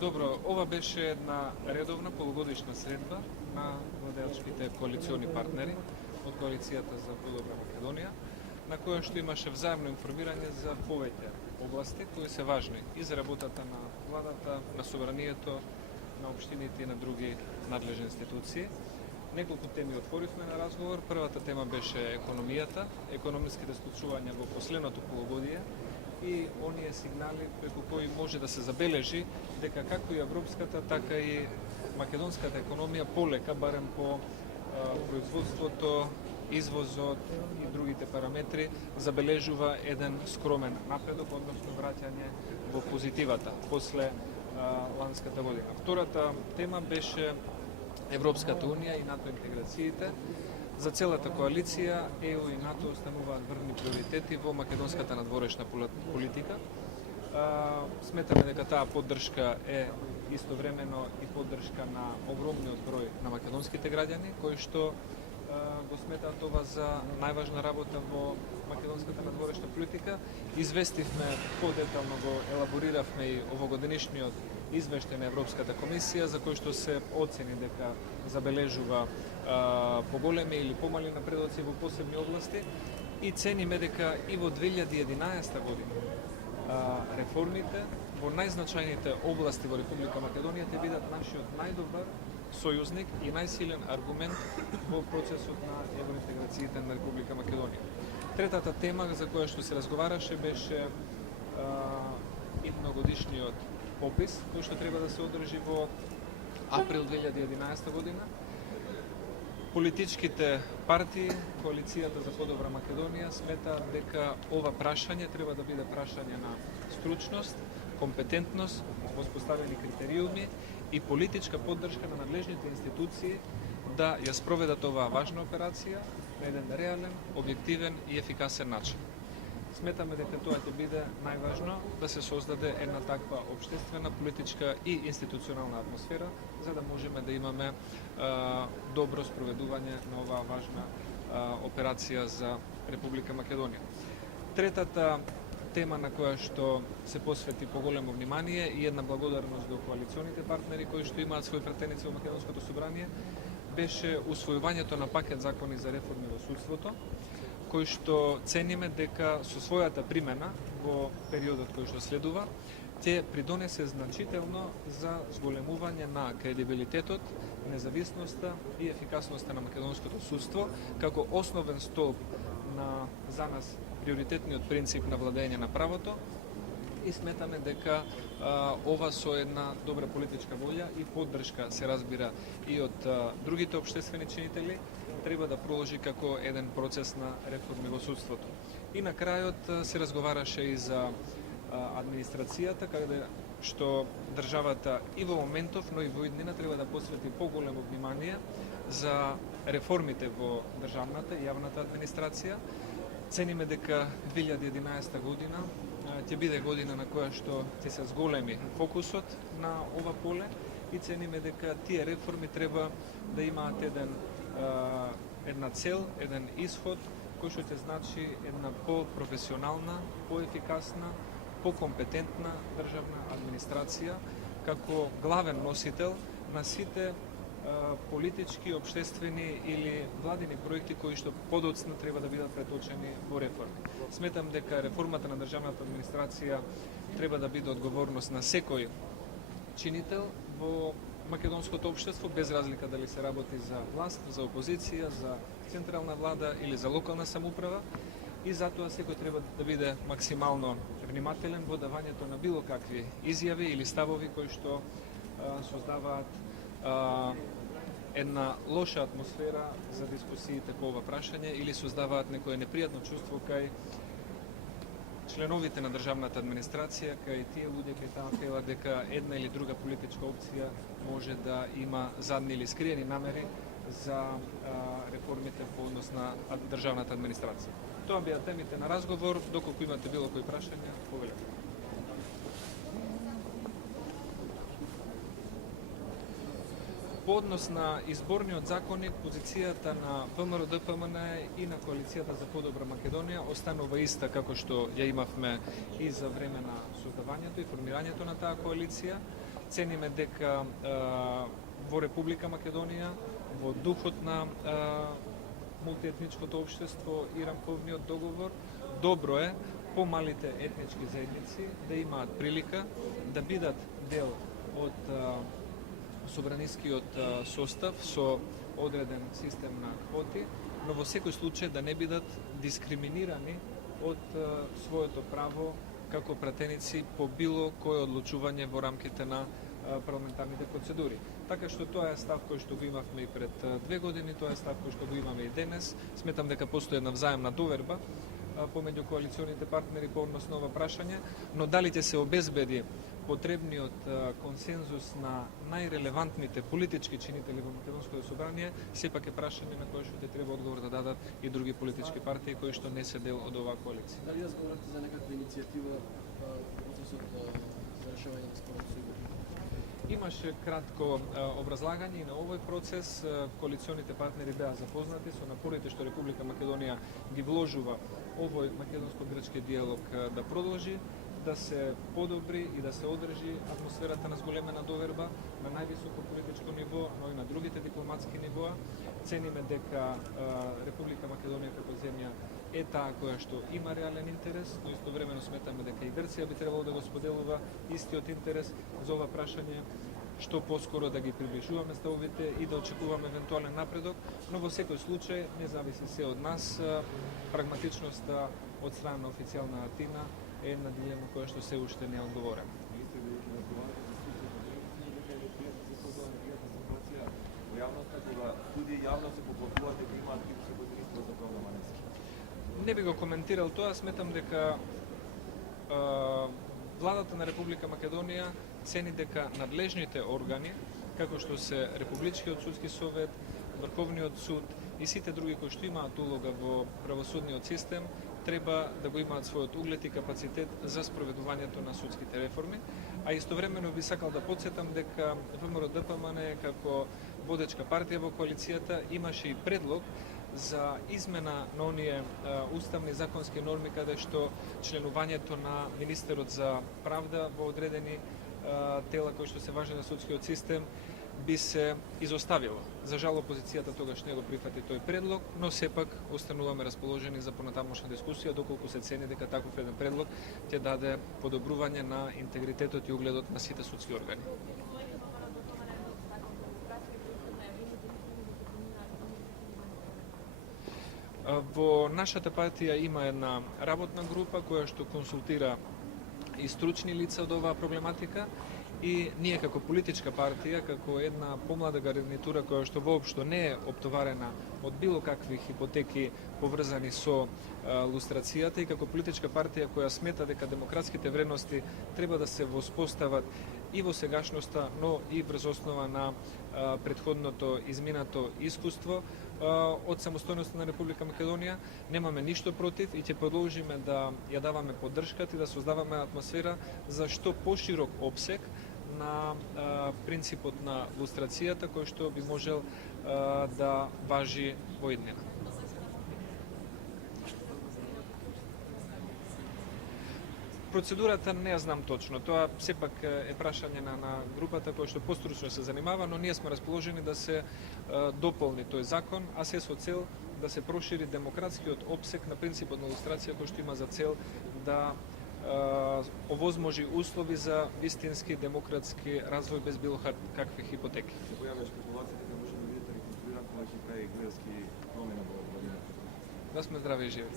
Добро, ова беше една редовна полугодишна средба на владеачките коалициони партнери од Коалицијата за подобра Македонија, на која што имаше взаемно информирање за повеќе области кои се важни и за работата на владата, на собранието, на општините и на други надлежни институции. Неколку теми отворивме на разговор. Првата тема беше економијата, економиските случувања во последното полугодие и оние сигнали преку кои може да се забележи дека како и европската, така и македонската економија полека, барем по производството, извозот и другите параметри, забележува еден скромен напредок, односно враќање во позитивата после ланската година. Втората тема беше Европската унија и НАТО интеграциите. За целата коалиција, ЕУ и НАТО остануваат врвни приоритети во македонската надворешна политика. Сметаме дека таа поддршка е истовремено и поддршка на огромниот број на македонските граѓани, кои што го сметаат ова за најважна работа во македонската надворешна политика. Известивме, подетално го елабориравме и овогодишниот извештај на Европската комисија, за кој што се оцени дека забележува поголеми или помали напредоци во посебни области и цениме дека и во 2011 година реформите во најзначајните области во Република Македонија ќе бидат нашиот најдобар сојузник и најсилен аргумент во процесот на евроинтеграциите на Република Македонија. Третата тема за која што се разговараше беше идногодишниот попис, кој што треба да се одржи во април 2011 година. Политичките партии, Коалицијата за подобра Македонија, сметаат дека ова прашање треба да биде прашање на стручност, компетентност, воспоставени критериуми и политичка поддршка на надлежните институции да ја спроведат оваа важна операција на еден реален, објективен и ефикасен начин. Сметаме дека тоа ќе биде најважно да се создаде една таква општествена, политичка и институционална атмосфера, за да можеме да имаме добро спроведување на оваа важна операција за Република Македонија. Третата тема на која што се посвети поголемо внимание и една благодарност до коалиционите партнери кои што имаат своји пратеници во Македонското собрание беше усвојувањето на пакет закони за реформи во судството, кој што цениме дека со својата примена во периодот кој што следува ќе придонесе значително за зголемување на кредибилитетот, независноста и ефикасноста на македонското судство како основен столб на за нас приоритетниот принцип на владење на правото и сметаме дека ова со една добра политичка волја и поддршка се разбира и од другите општествени чинители треба да проложи како еден процес на реформи во судството. И на крајот се разговараше и за администрацијата, каде што државата и во моментов, но и во иднина треба да посвети поголемо внимание за реформите во државната и јавната администрација. Цениме дека 2011 година ќе биде година на која што ќе се зголеми фокусот на ова поле и цениме дека тие реформи треба да имаат една цел, еден исход кој што ќе значи една по-професионална, по-ефикасна, по-компетентна државна администрација како главен носител на сите политички, општествени или владини проекти кои што подоцна треба да бидат преточени во реформи. Сметам дека реформата на државната администрација треба да биде одговорност на секој чинител во македонското општество, без разлика дали се работи за власт, за опозиција, за централна влада или за локална самоуправа и затоа секој треба да биде максимално внимателен во давањето на било какви изјави или ставови кои што создаваат една лоша атмосфера за дискусиите по ова прашање или создаваат некое непријатно чувство кај членовите на државната администрација, кај тие луѓе кои таму велат дека една или друга политичка опција може да има задни или скриени намери за реформите по однос на државната администрација. Тоа беа темите на разговор, доколку имате било кои прашања, повелете. По однос на изборниот законник, позицијата на ВМРО-ДПМН и на Коалицијата за подобра Македонија останува иста како што ја имавме и за време на создавањето и формирањето на таа коалиција. Цениме дека во Република Македонија, во духот на мултиетничкото општество и рамковниот договор, добро е помалите етнички заедници да имаат прилика да бидат дел од собранискиот состав со одреден систем на квоти, но во секој случај да не бидат дискриминирани од своето право како пратеници по било кое одлучување во рамките на парламентарните процедури. Така што тоа е став кој што го имавме и пред 2 години, тоа е став кој што го имаме и денес. Сметам дека постои една взаемна доверба помеѓу коалиционите партнери по однос на ова прашање, но дали ќе се обезбеди потребниот консензус на најрелевантните политички чинители во Македонското собрание, сепак е прашање на кое што ќе треба одговор да дадат и други политички партии кои што не се дел од оваа коалиција. Дали разговарате за некаква иницијатива во процесот за решавање на спорот со Игор? Имаше кратко образлагање и на овој процес. Коалиционите партнери беа запознати со напорите што Република Македонија ги вложува овој македонско-грчки диалог да продолжи, да се подобри и да се одржи атмосферата на зголемена доверба на највисоко политичко ниво, но и на другите дипломатски нивоа. Цениме дека Република Македонија како земја е таа која што има реален интерес, но истовремено сметаме дека и Грција би требало да го споделува истиот интерес за ова прашање, што поскоро да ги приближуваме ставовите и да очекуваме евентуален напредок, но во секој случај не зависи се од нас. Прагматичноста од страна на официјална Атина е една дилема која што се уште не е одговорена. Не би го коментирал тоа, сметам дека владата на Република Македонија цени дека надлежните органи, како што се Републичкиот судски совет, Врховниот суд и сите други кои што имаат улога во правосудниот систем, треба да го имаат својот углед и капацитет за спроведувањето на судските реформи, а истовремено би сакал да подсетам дека ВМРО-ДПМН како водечка партија во коалицијата имаше и предлог за измена на оние уставни законски норми каде што членувањето на министерот за правда во одредени тела кои што се важни на судскиот систем би се изоставило. За жал опозицијата тогаш не го прифати тој предлог, но сепак остануваме расположени за понатамошна дискусија доколку се цени дека таков еден предлог ќе даде подобрување на интегритетот и угледот на сите судски органи. Во нашата партија има една работна група која што консултира и стручни лица од оваа проблематика и ние како политичка партија, како една помлада гарнитура која што воопшто не е оптоварена од било какви хипотеки поврзани со лустрацијата и како политичка партија која смета дека демократските вредности треба да се воспостават и во сегашноста, но и врз основа на претходното изминато искуство од самостојноста на Република Македонија, немаме ништо против и ќе продолжиме да ја даваме поддршката и да создаваме атмосфера за што поширок опсег на принципот на лустрацијата кој што би можел да важи во иднина. Процедурата не ја знам точно, тоа сепак е прашање на групата која што постручно се занимава, но ние сме расположени да се дополни тој закон, а се со цел да се прошири демократскиот опсег на принципот на лустрација кој што има за цел да овозможи услови за вистински демократски развој без било какви хипотеки. Се појавува спекулациите дека може да бидете реконструиран кога ќе прави гледарски промена во владината. Да сме здрави и живи.